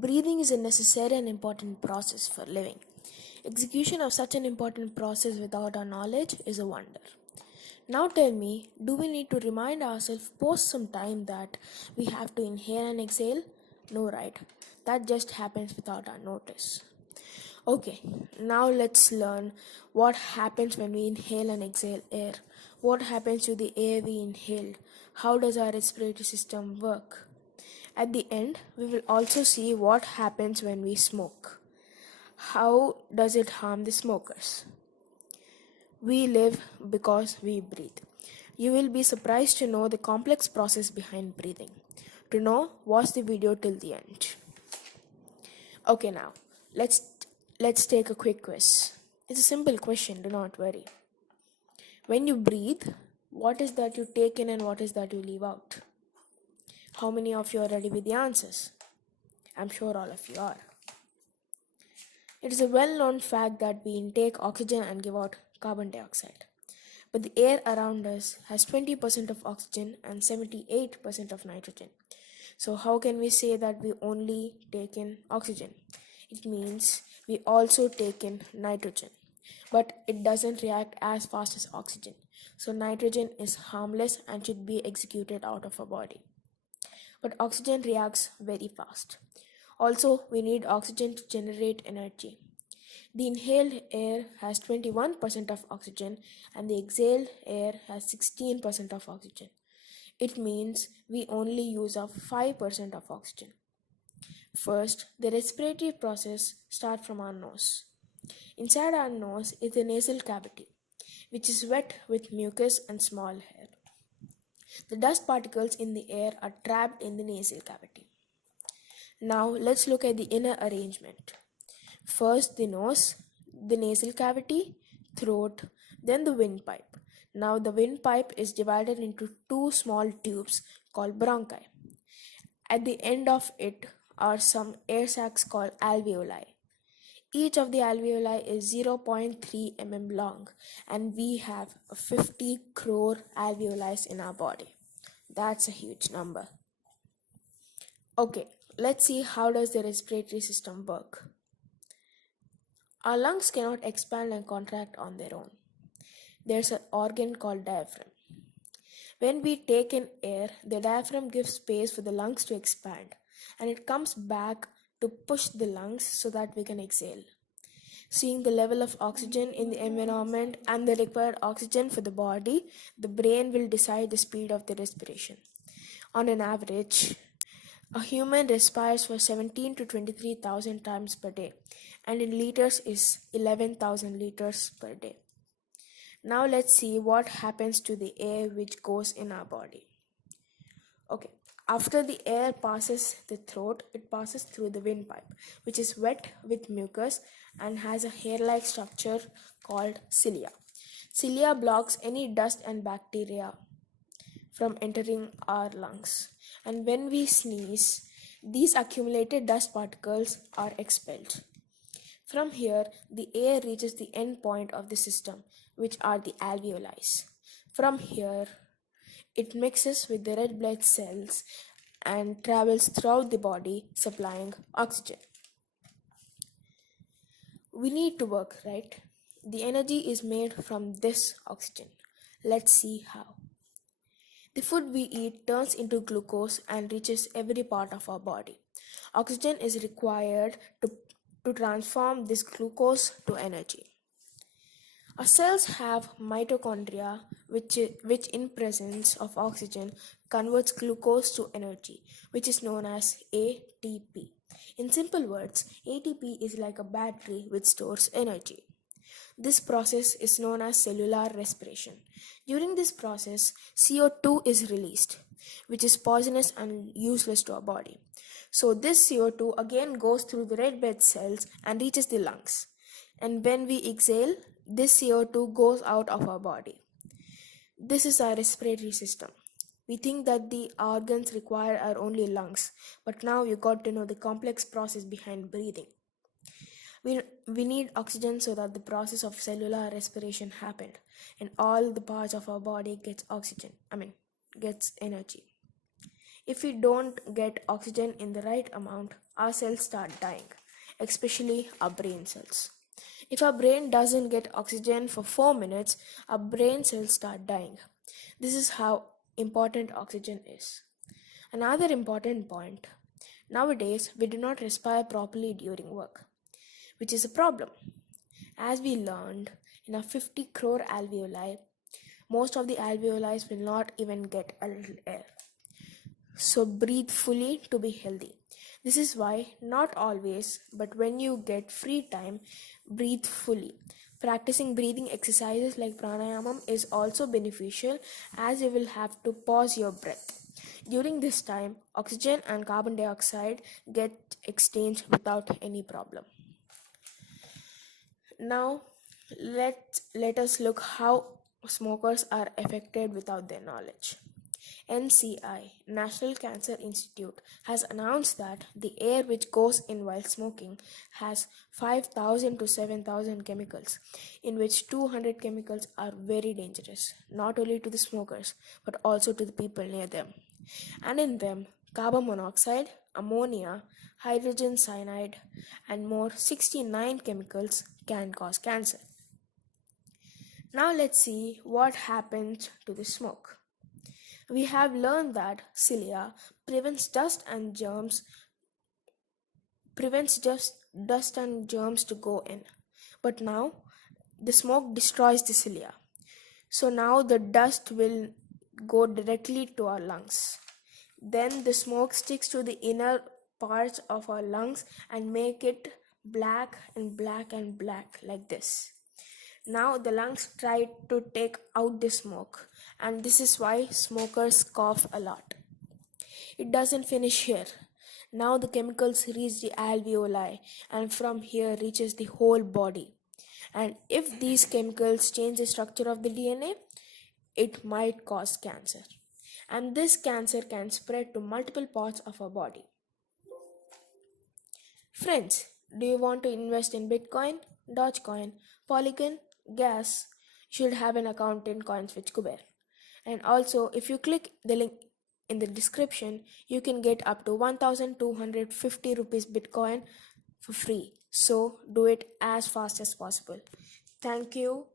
Breathing is a necessary and important process for living. Execution of such an important process without our knowledge is a wonder. Now tell me, do we need to remind ourselves post some time that we have to inhale and exhale? No, right? That just happens without our notice. Okay, now let's learn what happens when we inhale and exhale air. What happens to the air we inhaled? How does our respiratory system work? At the end, we will also see what happens when we smoke. How does it harm the smokers? We live because we breathe. You will be surprised to know the complex process behind breathing. To know, watch the video till the end. Okay, now let's take a quick quiz. It's a simple question, do not worry. When you breathe, what is that you take in and what is that you leave out? How many of you are ready with the answers? I'm sure all of you are. It is a well-known fact that we intake oxygen and give out carbon dioxide. But the air around us has 20% of oxygen and 78% of nitrogen. So how can we say that we only take in oxygen? It means we also take in nitrogen. But it doesn't react as fast as oxygen. So nitrogen is harmless and should be executed out of our body. But oxygen reacts very fast. Also, we need oxygen to generate energy. The inhaled air has 21% of oxygen and the exhaled air has 16% of oxygen. It means we only use up 5% of oxygen. First, the respiratory process starts from our nose. Inside our nose is the nasal cavity, which is wet with mucus and small hair. The dust particles in the air are trapped in the nasal cavity. Now let's look at the inner arrangement. First the nose, the nasal cavity, throat, then the windpipe. Now the windpipe is divided into two small tubes called bronchi. At the end of it are some air sacs called alveoli. Each of the alveoli is 0.3 mm long and we have 50 crore alveoli in our body. That's a huge number. Okay, let's see how does the respiratory system work. Our lungs cannot expand and contract on their own. There's an organ called diaphragm. When we take in air, the diaphragm gives space for the lungs to expand and it comes back to push the lungs so that we can exhale. Seeing the level of oxygen in the environment and the required oxygen for the body, the brain will decide the speed of the respiration. On an average, a human respires for 17 to 23,000 times per day, and in liters is 11,000 liters per day. Now let's see what happens to the air which goes in our body. Okay, after the air passes the throat, it passes through the windpipe, which is wet with mucus and has a hair-like structure called cilia. Cilia blocks any dust and bacteria from entering our lungs. And when we sneeze, these accumulated dust particles are expelled. From here, the air reaches the end point of the system, which are the alveoli. From here, it mixes with the red blood cells and travels throughout the body, supplying oxygen. We need to work, right? The energy is made from this oxygen. Let's see how. The food we eat turns into glucose and reaches every part of our body. Oxygen is required to transform this glucose to energy. Our cells have mitochondria, which in presence of oxygen converts glucose to energy, which is known as ATP. In simple words, ATP is like a battery which stores energy. This process is known as cellular respiration. During this process, CO2 is released, which is poisonous and useless to our body. So this CO2 again goes through the red blood cells and reaches the lungs. And when we exhale, this CO2 goes out of our body. This is our respiratory system. We think that the organs required are only lungs, but now you got to know the complex process behind breathing. We need oxygen so that the process of cellular respiration happened and all the parts of our body gets energy. If we don't get oxygen in the right amount, our cells start dying, especially our brain cells. If our brain doesn't get oxygen for 4 minutes, our brain cells start dying. This is how important oxygen is. Another important point: nowadays we do not respire properly during work, which is a problem. As we learned, in our 50 crore alveoli, most of the alveoli will not even get a little air. So breathe fully to be healthy. This is why, not always, but when you get free time, breathe fully. Practicing breathing exercises like pranayamam is also beneficial, as you will have to pause your breath. During this time, oxygen and carbon dioxide get exchanged without any problem. Now, let us look how smokers are affected without their knowledge. NCI, National Cancer Institute, has announced that the air which goes in while smoking has 5,000 to 7,000 chemicals, in which 200 chemicals are very dangerous, not only to the smokers but also to the people near them. And in them, carbon monoxide, ammonia, hydrogen cyanide, and more 69 chemicals can cause cancer. Now let's see what happens to the smoke. We have learned that cilia prevents dust and germs to go in. But now the smoke destroys the cilia. So now the dust will go directly to our lungs. Then the smoke sticks to the inner parts of our lungs and make it black and black and black like this. Now the lungs try to take out the smoke, and this is why smokers cough a lot. It doesn't finish here. Now the chemicals reach the alveoli, and from here reaches the whole body. And if these chemicals change the structure of the DNA, it might cause cancer. And this cancer can spread to multiple parts of our body. Friends, do you want to invest in Bitcoin, Dogecoin, Polygon, Gas? You should have an account in CoinSwitch Kuber. And also, if you click the link in the description, you can get up to 1250 rupees Bitcoin for free. So do it as fast as possible. Thank you.